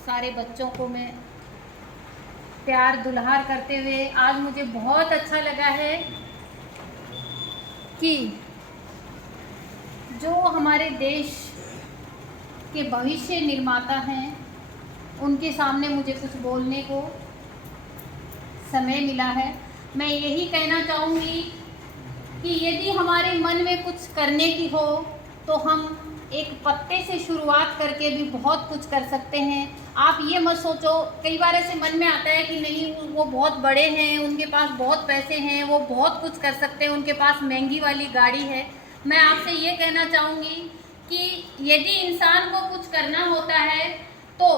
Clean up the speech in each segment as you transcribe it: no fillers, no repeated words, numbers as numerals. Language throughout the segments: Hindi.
सारे बच्चों को मैं प्यार दुलार करते हुए आज मुझे बहुत अच्छा लगा है कि जो हमारे देश के भविष्य निर्माता हैं उनके सामने मुझे कुछ बोलने को समय मिला है। मैं यही कहना चाहूँगी कि यदि हमारे मन में कुछ करने की हो तो हम एक पत्ते से शुरुआत करके भी बहुत कुछ कर सकते हैं। आप ये मत सोचो, कई बार ऐसे मन में आता है कि नहीं वो बहुत बड़े हैं, उनके पास बहुत पैसे हैं, वो बहुत कुछ कर सकते हैं, उनके पास महंगी वाली गाड़ी है। मैं आपसे ये कहना चाहूँगी कि यदि इंसान को कुछ करना होता है तो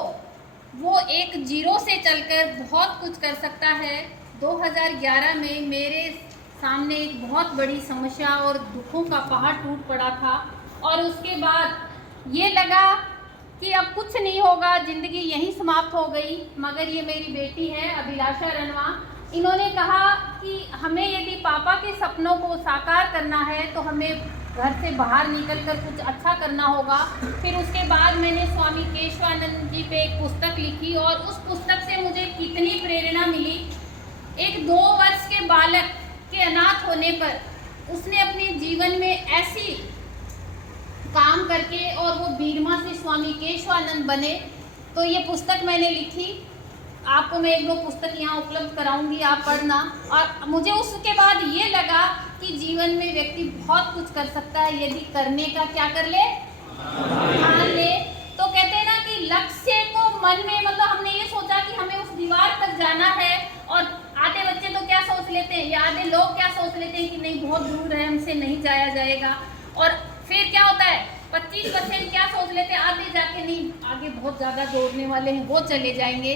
वो एक जीरो से चलकर बहुत कुछ कर सकता है। 2011 में मेरे सामने एक बहुत बड़ी समस्या और दुखों का पहाड़ टूट पड़ा था और उसके बाद ये लगा कि अब कुछ नहीं होगा, ज़िंदगी यहीं समाप्त हो गई। मगर ये मेरी बेटी है अभिलाषा रनवा, इन्होंने कहा कि हमें यदि पापा के सपनों को साकार करना है तो हमें घर से बाहर निकलकर कुछ अच्छा करना होगा। फिर उसके बाद मैंने स्वामी केशवानंद जी पे एक पुस्तक लिखी और उस पुस्तक से मुझे कितनी प्रेरणा मिली। एक 2 वर्ष के बालक के अनाथ होने पर उसने अपने जीवन में ऐसी काम करके और वो बीरमा से स्वामी केशवानंद बने। तो ये पुस्तक मैंने लिखी, आपको मैं 1-2 पुस्तक यहाँ उपलब्ध कराऊंगी, आप पढ़ना। और मुझे उसके बाद ये लगा कि जीवन में व्यक्ति बहुत कुछ कर सकता है यदि करने का क्या कर ले, ठान ले। तो कहते हैं ना कि लक्ष्य को मन में, मतलब हमने ये सोचा कि हमें उस दीवार तक जाना है और आधे बच्चे तो क्या सोच लेते हैं या आधे लोग क्या सोच लेते हैं कि नहीं बहुत दूर है, हमसे नहीं जाया जाएगा। और फिर क्या होता है 25% क्या सोच लेते हैं, आधे जाके नहीं, आगे बहुत ज़्यादा दौड़ने वाले हैं वो चले जाएंगे।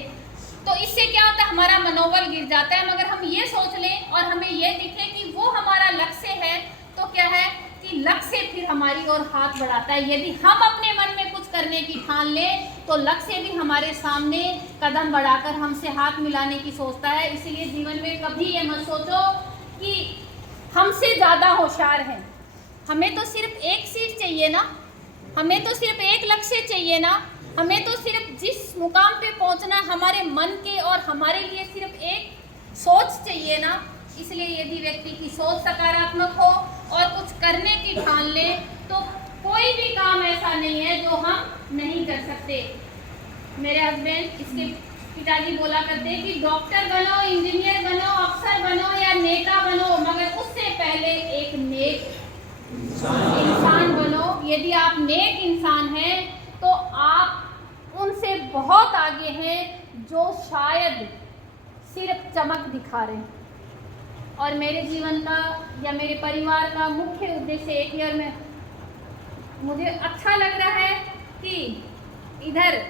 तो इससे क्या होता है हमारा मनोबल गिर जाता है। मगर हम ये सोच लें और हमें ये दिखे कि वो हमारा लक्ष्य है तो क्या है कि लक्ष्य फिर हमारी ओर हाथ बढ़ाता है। यदि हम अपने मन में कुछ करने की ठान लें तो लक्ष्य भी हमारे सामने कदम बढ़ाकर हमसे हाथ मिलाने की सोचता है। इसलिए जीवन में कभी ये मत सोचो कि हमसे ज़्यादा होशियार हैं। हमें तो सिर्फ एक चीज़ चाहिए ना, हमें तो सिर्फ एक लक्ष्य चाहिए ना, हमें तो सिर्फ जिस मुकाम पे पहुंचना हमारे मन के और हमारे लिए सिर्फ एक सोच चाहिए ना। इसलिए यदि व्यक्ति की सोच सकारात्मक हो और कुछ करने की ठान ले तो कोई भी काम ऐसा नहीं है जो हम नहीं कर सकते। मेरे हस्बैंड, इसके पिताजी बोला करते हैं कि डॉक्टर बनो, इंजीनियर बनो, अफसर बनो या नेता बनो, मगर उससे पहले एक नेक इंसान बनो। यदि आप नेक इंसान हैं तो आप उनसे बहुत आगे हैं जो शायद सिर्फ चमक दिखा रहे हैं। और मेरे जीवन का या मेरे परिवार का मुख्य उद्देश्य एक ही, और मैं मुझे अच्छा लग रहा है कि इधर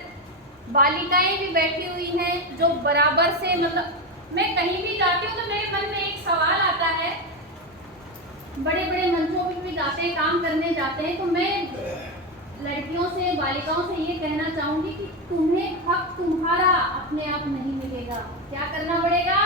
बालिकाएं भी बैठी हुई हैं जो बराबर से, मतलब मैं कहीं भी जाती हूँ तो मेरे मन में एक सवाल आता है, बड़े बड़े मंचों में भी जाते हैं, काम करने जाते हैं, तो मैं लड़कियों से, बालिकाओं से ये कहना चाहूँगी कि तुम्हें हक तुम्हारा अपने आप नहीं मिलेगा। क्या करना पड़ेगा?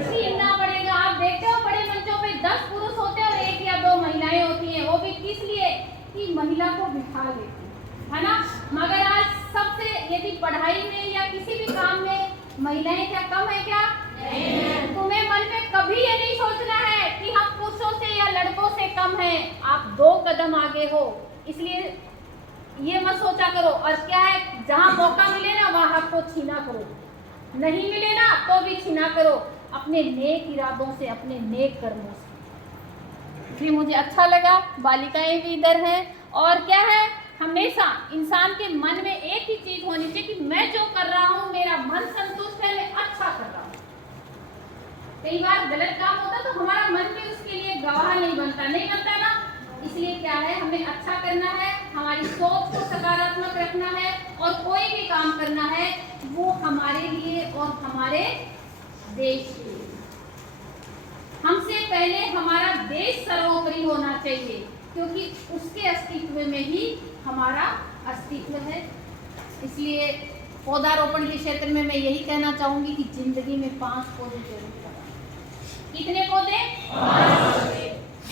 छीनना पड़ेगा। आप देखते हो बड़े मंचों पे 10 पुरुष होते हैं और 1 या 2 महिलाएं होती हैं, वो भी किस लिए कि महिला को बिठा लेते है ना। मगर आज सबसे, यदि पढ़ाई में या किसी भी काम में महिलाएं क्या कम है क्या? तुम्हें मन में कभी ये नहीं सोचना है कि हम पुरुषों से या लड़कों से कम हैं। आप 2 कदम आगे हो, इसलिए ये मत सोचा करो। और क्या है, जहाँ मौका मिले ना वहाँ हक को छीना करो, नहीं मिले ना तो भी छीना करो, अपने नेक इरादों से, अपने नेक कर्मों से। इसलिए मुझे अच्छा लगा, बालिकाएं भी इधर हैं। और क्या है, हमेशा इंसान के मन में एक ही चीज़ होनी चाहिए कि मैं जो कर रहा हूँ मेरा मन संतुष्ट है, मैं अच्छा कर रहा हूँ। कई बार गलत काम होता तो हमारा मन भी उसके लिए गवाह नहीं बनता ना। इसलिए क्या है, हमें अच्छा करना है, हमारी सोच को सकारात्मक रखना है और कोई भी काम करना है वो हमारे लिए और हमारे देश के लिए। हमसे पहले हमारा देश सर्वोपरि होना चाहिए क्योंकि उसके अस्तित्व में ही हमारा अस्तित्व है। इसलिए पौधारोपण के क्षेत्र में मैं यही कहना चाहूँगी कि जिंदगी में 5 पौधे जरूर लगाएं। कितने पौधे? 5 पौधे।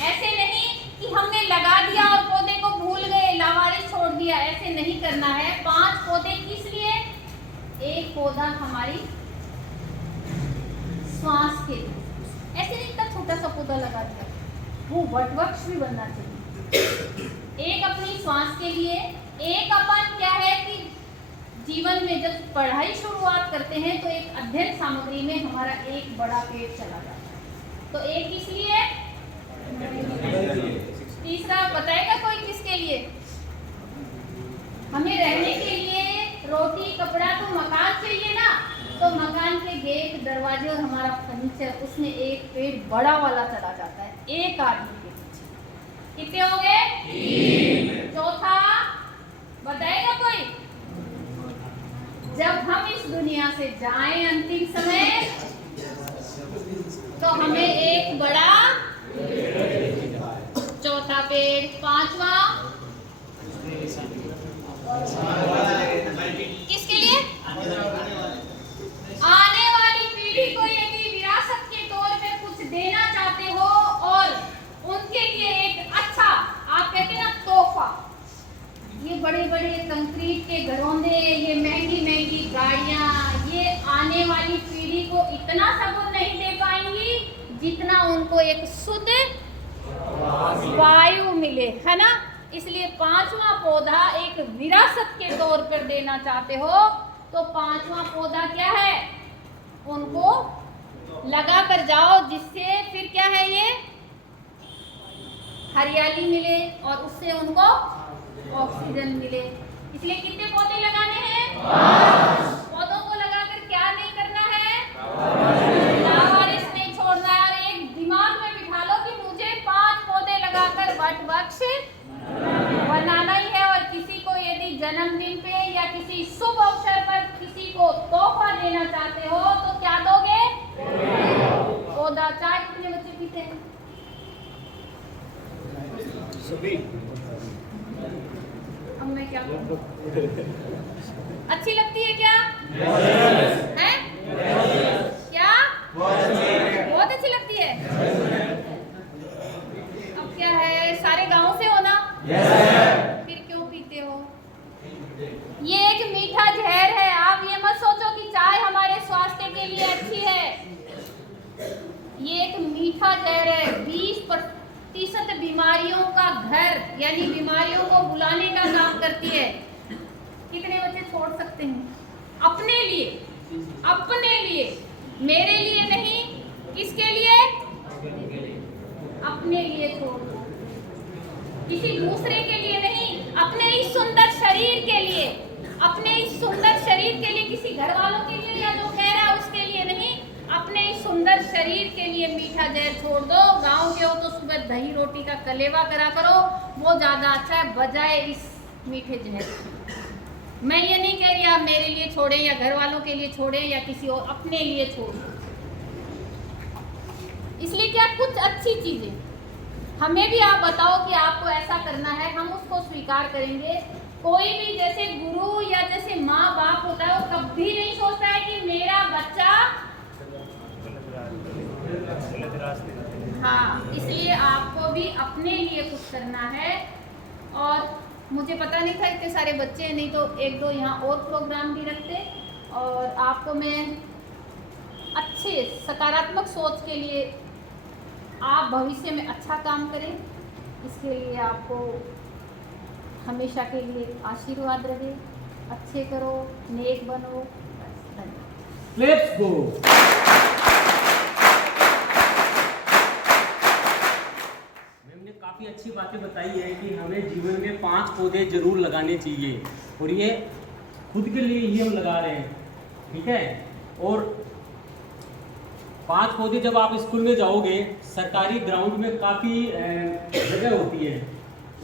ऐसे नहीं कि हमने लगा दिया और पौधे को भूल गए, लावारिस छोड़ दिया, ऐसे नहीं करना है। 5 पौधे किस लिए? पौधा हमारी श्वास के लिए, ऐसे नहीं इतना छोटा सा पौधा लगा दिया, वो वटवृक्ष भी बनना चाहिए। एक अपनी श्वास के लिए, एक अपन क्या है कि जीवन में जब पढ़ाई शुरुआत करते हैं तो एक अध्ययन सामग्री में हमारा एक बड़ा पेड़ चला जाता है, तो एक किस लिए, तीसरा बताएगा कोई किसके लिए, हमें रहने के लिए रोटी कपड़ा तो मकान चाहिए ना, तो मकान के गेट दरवाजे और हमारा फर्नीचर उसमें एक पेड़ बड़ा वाला चला जाता है एक आदमी के पीछे। कितने हो गए? चौथा बताएगा कोई, जब हम इस दुनिया से जाएं अंतिम समय तो हमें एक बड़ा, चौथा पेड़। पांचवा किसके लिए, आने वाली पीढ़ी को यदि विरासत के तौर पे कुछ देना चाहते हो और उनके लिए एक अच्छा, आप कहते हैं ना तोहफा, ये बड़े बड़े कंक्रीट के घरौंदे, ये महंगी महंगी गाड़ियां, ये आने वाली पीढ़ी को इतना सबूत नहीं दे पाएंगी जितना उनको एक शुद्ध वायु मिले, है ना। इसलिए पांचवा पौधा एक विरासत के तौर पर देना चाहते हो तो पांचवा पौधा क्या है, उनको लगा कर जाओ, जिससे फिर क्या है, ये हरियाली मिले और उससे उनको ऑक्सीजन मिले। इसलिए कितने पौधे लगाने हैं? पौधों को लगाकर क्या नहीं करना है, लावारिस नहीं छोड़ना है। और एक दिमाग में बिठा लो कि मुझे 5 पौधे लगाकर वटवृक्ष बनाना ही है। और किसी को यदि जन्मदिन पे या किसी शुभ अवसर पर किसी को तोहफा देना चाहते हो तो क्या दोगे? पौधा। चाय कितने बच्चे पीते हैं? सभी। अब मैं क्या करूं? अच्छी लगती है क्या? हैं? क्या? बहुत अच्छी लगती है। अब क्या है, सारे गांव से हो ना? फिर क्यों पीते हो? ये एक मीठा जहर है। आप ये मत सोचो कि चाय हमारे स्वास्थ्य के लिए अच्छी है। ये एक मीठा जहर है। 20% बीमारियों का घर, यानी बीमारियों को बुलाने का काम करती है। कितने बच्चे छोड़ सकते हैं? अपने लिए, अपने लिए, मेरे लिए नहीं। किसके लिए? अपने लिए छोड़ दो, किसी दूसरे के लिए नहीं। अपने इस सुंदर शरीर के लिए, अपने इस सुंदर शरीर के लिए, किसी घर वालों के लिए या जो कह रहा है उसके लिए नहीं, अपने इस सुंदर शरीर के लिए मीठा जहर छोड़ दो। गांव के हो तो सुबह दही रोटी का कलेवा करा करो, वो ज्यादा अच्छा है बजाय इस मीठे जहर। मैं ये नहीं कह रही आप मेरे लिए छोड़ें या घर वालों के लिए छोड़ें या किसी और, अपने लिए छोड़ें। इसलिए क्या, कुछ अच्छी चीजें हमें भी आप बताओ कि आपको ऐसा करना है, हम उसको स्वीकार करेंगे। कोई भी जैसे गुरु या जैसे माँ बाप होता है, वो कभी नहीं सोचता है कि मेरा बच्चा, हाँ, इसलिए आपको भी अपने लिए कुछ करना है। और मुझे पता नहीं था इतने सारे बच्चे हैं, नहीं तो 1-2 यहाँ और प्रोग्राम भी रखते। और आपको मैं अच्छे सकारात्मक सोच के लिए, आप भविष्य में अच्छा काम करें, इसके लिए आपको हमेशा के लिए आशीर्वाद रहे। अच्छे करो, नेक बनो। Let's go. मैम ने काफ़ी अच्छी बातें बताई है कि हमें जीवन में 5 पौधे जरूर लगाने चाहिए, और ये खुद के लिए ही हम लगा रहे हैं, ठीक है। और 5 पौधे जब आप स्कूल में जाओगे, सरकारी ग्राउंड में काफ़ी जगह होती है,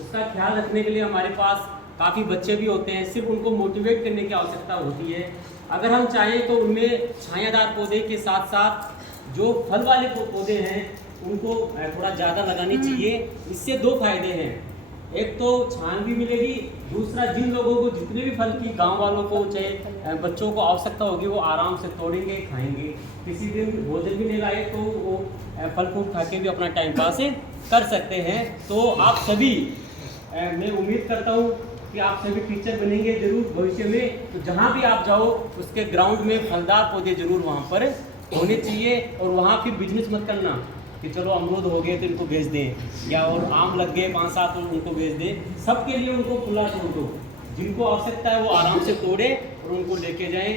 उसका ख्याल रखने के लिए हमारे पास काफ़ी बच्चे भी होते हैं। सिर्फ उनको मोटिवेट करने की आवश्यकता होती है। अगर हम चाहें तो उनमें छायादार पौधे के साथ साथ जो फल वाले पौधे हैं उनको थोड़ा ज़्यादा लगाने चाहिए। इससे 2 फायदे हैं, एक तो छान भी मिलेगी, दूसरा जिन लोगों को जितने भी फल की, गांव वालों को चाहे बच्चों को आवश्यकता होगी, वो आराम से तोड़ेंगे, खाएंगे। किसी दिन भोजन भी नहीं लाए तो वो फल फ्रूट खा के भी अपना टाइम पास कर सकते हैं। तो आप सभी, मैं उम्मीद करता हूँ कि आप सभी टीचर बनेंगे जरूर भविष्य में, तो जहाँ भी आप जाओ उसके ग्राउंड में फलदार पौधे जरूर वहाँ पर होने चाहिए। और वहाँ फिर बिजनेस मत करना कि चलो अमरूद हो गए तो इनको बेच दें, या और आम लग गए 5-7 तो उनको बेच दें। सबके लिए उनको खुला छोड़ दो, जिनको आवश्यकता है वो आराम से तोड़े और उनको लेके जाएं।